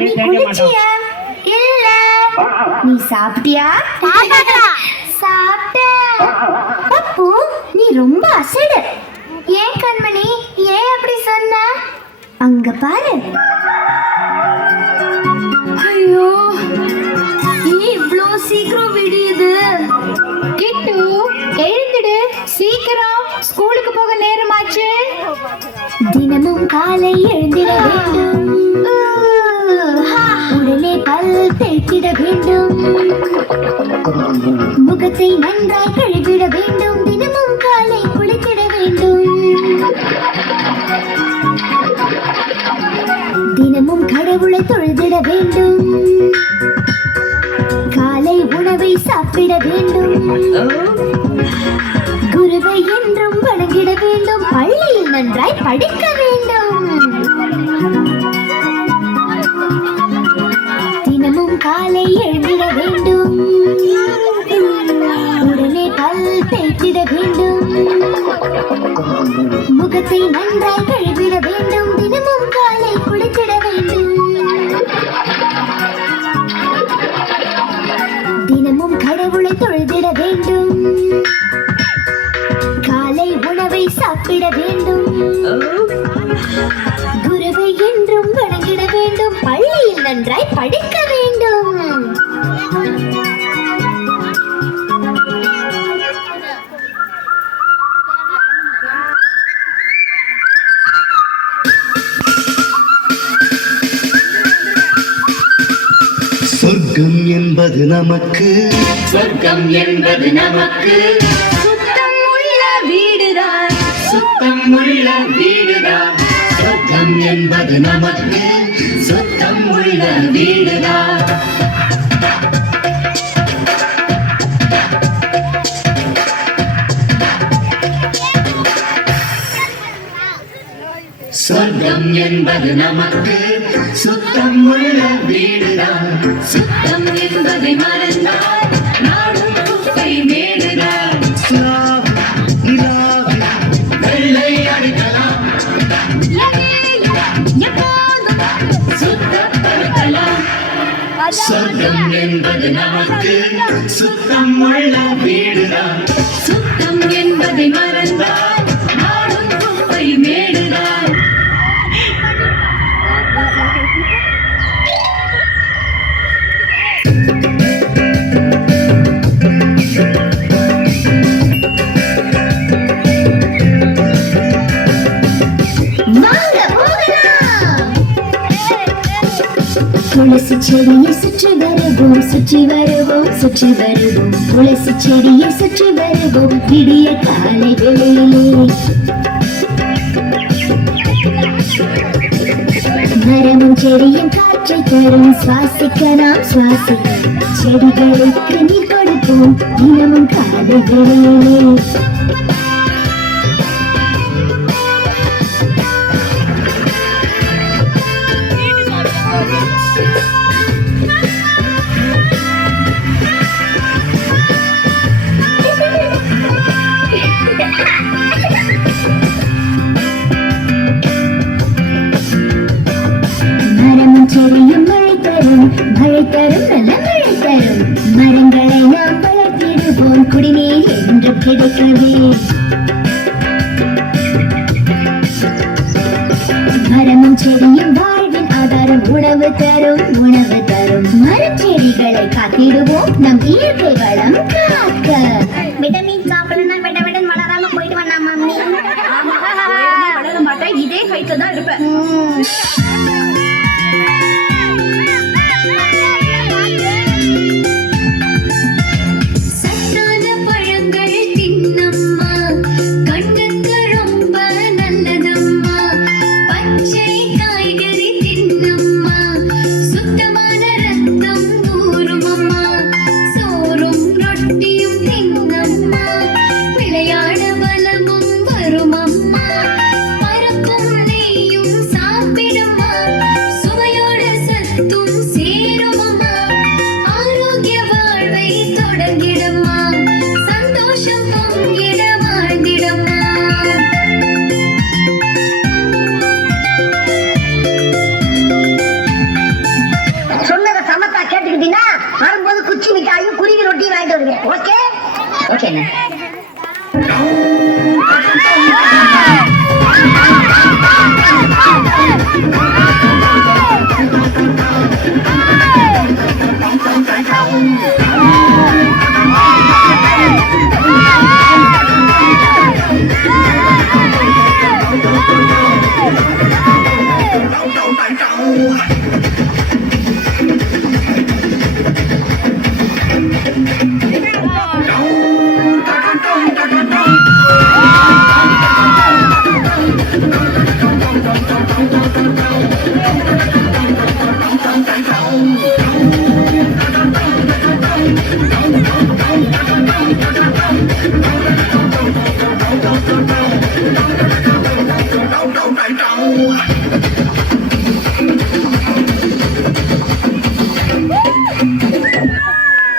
நீ குளிச்சியா? இல்ல. நீ சாப்பிட்டியா? சாப்பிட்டேன். பப்பு, நீ ரொம்ப அசடு. ஏன் கண்மணி, ஏன் அப்படி சொன்ன? அங்க பாரு. ஐயோ, இவ்ளோ சீக்கிரம் விடியுது. கிட்டு, எழுந்துடு சீக்கிரம், ஸ்கூலுக்கு போக நேரமாச்சு. தினமும் காலை எழுந்திட வேண்டும், உடனே பல் தேய்த்திட வேண்டும், முகத்தை நன்றாய் கழுவிட வேண்டும், தினமும் காலை குளித்திட வேண்டும், தினமும் கடவுளை தொழுதிட வேண்டும், காலை உணவை சாப்பிட வேண்டும், குருவை என்றும் வணங்கிட வேண்டும், பள்ளியில் நன்றாய் படிக்க வேண்டும், தினமும் காலை எழுந்திட வேண்டும், உடனே பல் தேய்த்திட வேண்டும், முகத்தை நன்றாய் கழுவிட வேண்டும், தினமும் காலை குளித்திட வேண்டும், தினமும் கடவுளை தொழுதிட வேண்டும், காலை உணவை சாப்பிட வேண்டும், குருவை என்றும் வணங்கிட வேண்டும், பள்ளியில் நன்றாய் படிக்க வேண்டும். சொர்க்கம் என்பது நமக்கு, சொர்க்கம் என்பது நமக்கு, சுத்தம் உள்ள வீடுதான், சுத்தம் உள்ள வீடுதான், சொர்க்கம் என்பது நமக்கு, சுத்தம் உள்ள வீடுதான், சொர்க்கம் என்பது நமக்கு, சுத்தம் உள்ள வீடுதான், சுத்தம் என்பதை மறந்தால் நாடும் குப்பை மேடுதான், வெள்ளை அடிக்கலாம், சுத்தப்படுத்தலாம், சொர்க்கம் என்பது நமக்கு, சுத்தம் உள்ள வீடுதான், சுத்தம் என்பதை மறந்தால் நாடும் குப்பை மேடுதான். துளசி செடியை சுற்றி வருவோம், சுற்றி வருவோம், சுற்றி வருவோம், துளசி செடியை சுற்றி வருவோம், விடிய காலை வேளையிலே, மரமும் செடியும் காற்றை தரும், சுவாசிக்க நாம் சுவாசிக்க, செடிகளுக்கு நீர் கொடுப்போம், தினமும் காலை வேளையிலே. மரமும் செடியும் மழை தரும், மழை தரும், நல்ல மழை தரும், மரங்களை நாம் வளர்த்திடுவோம், குடிநீர் என்று கிடைக்கவே, மரமும் செடியும் வாழ்வின் ஆதாரம், உணவு தரும், உணவு தரும், மரம் செடிகளை காத்திடுவோம், நம் இயற்கை வளம் காக்க. விட்டமின் சாப்பிடணும், விட விட வளராம போயிட்டு வந்தா மம்மி. வளர மாட்டேன், இதே ஹைட்ல தான் இருப்பேன். சத்தான பழங்கள் தின்னம்மா, கண்ணுக்கு ரொம்ப நல்லதம்மா, பச்சை காய்கறி தின்னம்மா, சுத்தமான ரத்தம் ஊறுமம்மா, சோறும் ரொட்டியும் தின்னம்மா, விளையாட பலமும் வருமம்மா, பருப்பும் நெய்யும் சாப்பிடுமா, வந்துட்டீங்கன்னா வரும்போது குச்சி மிட்டாயும் குருவி ரொட்டியும் வாங்கிட்டு வருவேன். ஓகே ஓகேண்ணே.